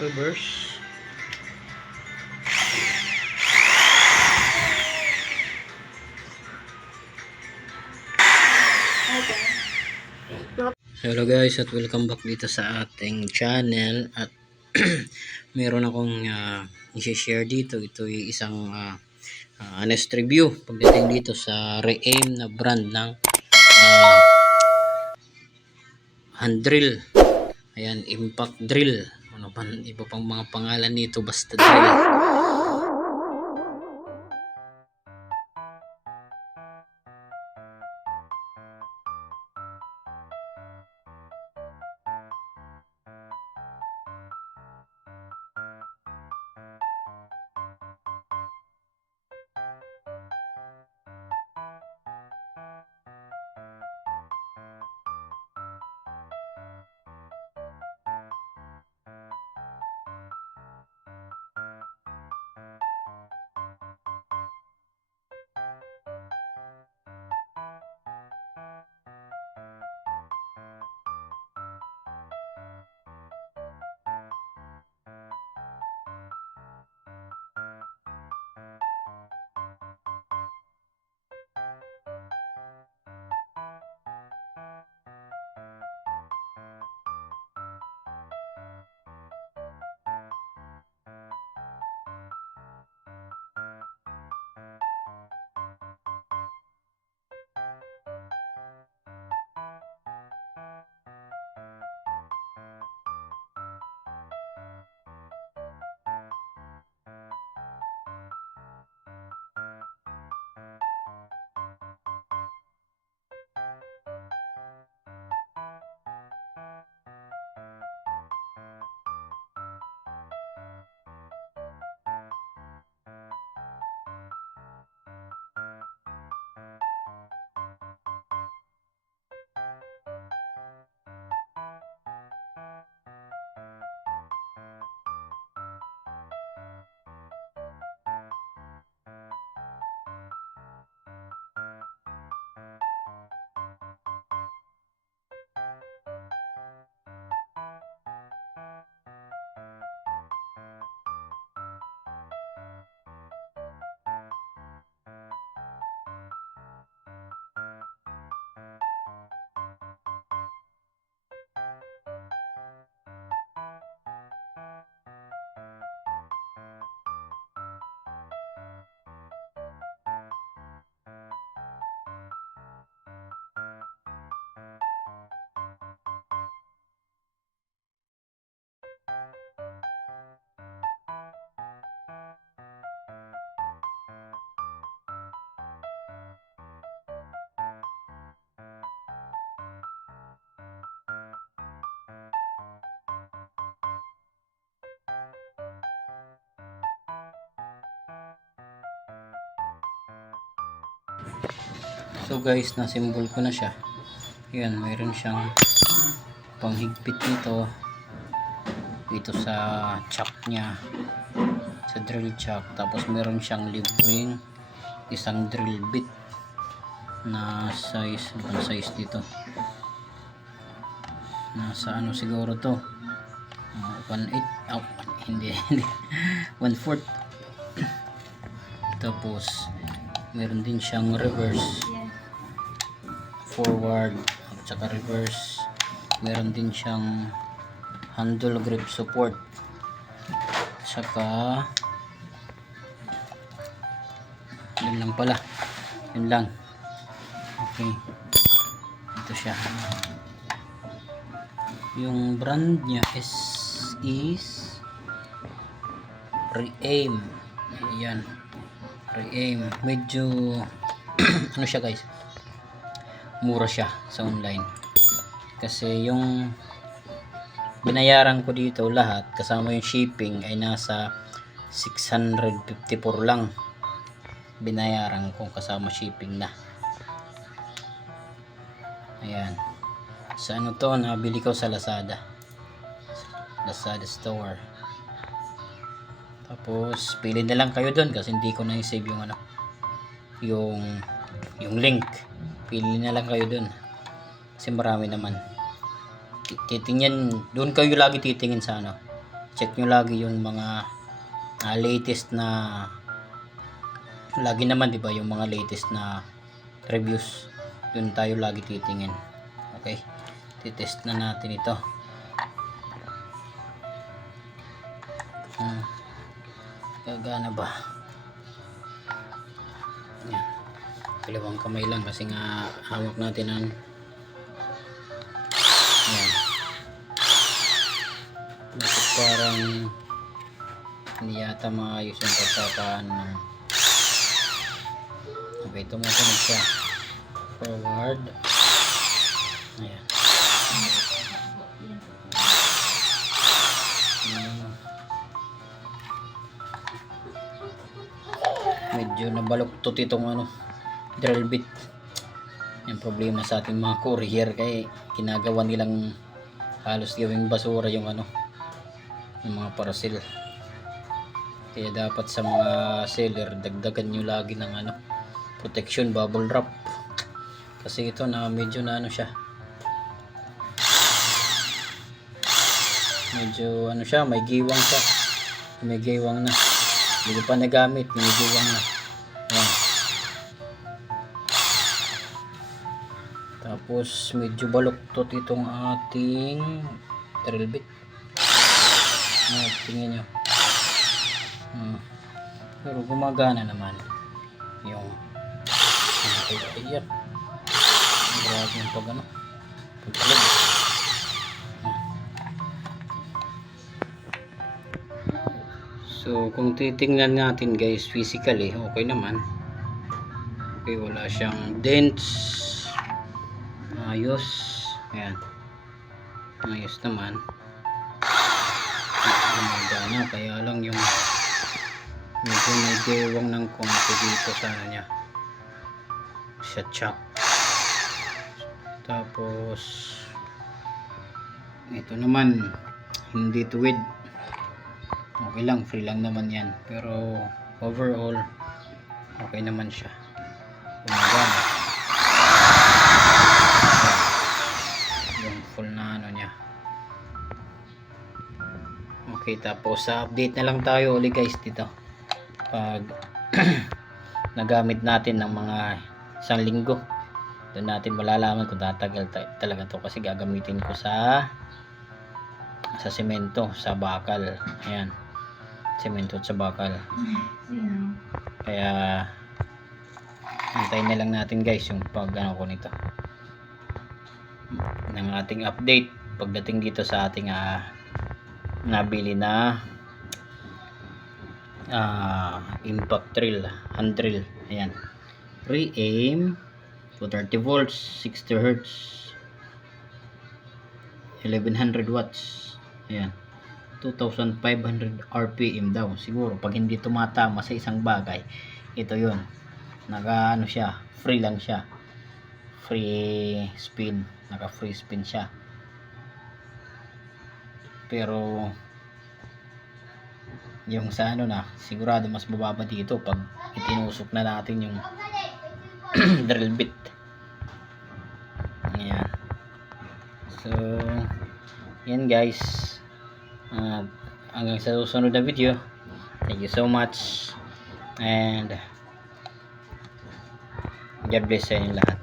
reverse Hello guys at welcome back dito sa ating channel. At meron akong uh, i-share dito. Ito ay isang ah, ah, honest review pagdating dito sa Reaim na brand ng ah, hand drill. Ayan impact drill ano pa iba pang mga pangalan nito basta drill So guys, nasimbol ko na siya. Yan, mayroon siyang panghigpit dito. Dito sa chuck niya. Sa drill chuck. Tapos meron siyang libreng isang drill bit na size, ang size dito. Nasa ano siguro to? Uh, 1.8 oh, hindi, hindi. 1.4 tapos meron din siyang reverse forward at saka reverse. Meron din siyang handle grip support saka yun lang pala. Yun lang. Okay. Ito siya. Yung brand niya is is Re-Aim. Yan Re-Aim medyo ano siya guys? Mura siya sa online. Kasi yung binayaran ko dito lahat kasama yung shipping ay nasa 654 lang binayaran ko kasama shipping na. Ayan. Sa ano to nabili ko sa Lazada. Lazada store tapos pili na lang kayo doon kasi hindi ko na i-save yung ano yung yung link. Pili na lang kayo doon kasi marami naman. Ti- titingnan doon kayo lagi titingin sa ano. Check nyo lagi yung mga ah, latest na lagi naman di ba yung mga latest na reviews. Dun tayo lagi titingin. Okay? Titest na natin ito. Hmm. Gagana ba? Yan. Dalawang kamay lang kasi nga hawak natin ang yan. Bakit parang hindi yata maayos yung pagkakaan ng okay tumutunog siya. Forward. Ayan medyo nabaluktot itong ano drill bit. Yung problema sa ating mga courier kaya ginagawa nilang halos gawing basura yung ano yung mga parcel kaya dapat sa mga seller dagdagan nyo lagi ng ano protection bubble wrap. Kasi ito na medyo na ano siya. Medyo ano siya may giwang siya. May giwang na hindi ko pa nagamit giwang na Ayan. tapos medyo baluktot itong ating drill bit ah, tingnan nyo Hmm. Pero gumagana naman yung ay, ayan. Grabe yung pag ano. Pagtalog. So, kung titingnan natin guys, physically, okay naman. Okay, wala siyang dents. Ayos. Ayan. Ayos naman. Gumagana, kaya lang yung medyo may gewang ng konti dito sa ano niya sa chop tapos ito naman hindi tuwid okay lang free lang naman yan. Pero overall okay naman siya. Gumagana yung full na ano niya. Okay tapos sa update na lang tayo ulit guys dito. Pag nagamit natin ng mga isang linggo doon natin malalaman kung tatagal ta- talaga to. Kasi gagamitin ko sa sa semento sa bakal. Ayan semento at sa bakal kaya antayin na lang natin guys yung pag ano ko nito. Ng ating update pagdating dito sa ating ah, nabili na ah impact drill hand drill. Ayan. Pre-aim 230 volts 60 hertz 1100 watts. Ayan 2500 rpm daw. Siguro pag hindi tumatama sa isang bagay ito yun. Naka ano siya free lang siya. Free spin. Naka free spin siya. Pero yung sa ano na sigurado mas bababa dito pag itinusok na natin yung drill bit. Ayan. So yan guys Ah, hanggang sa susunod na video. Thank you so much. And God bless sa inyo lahat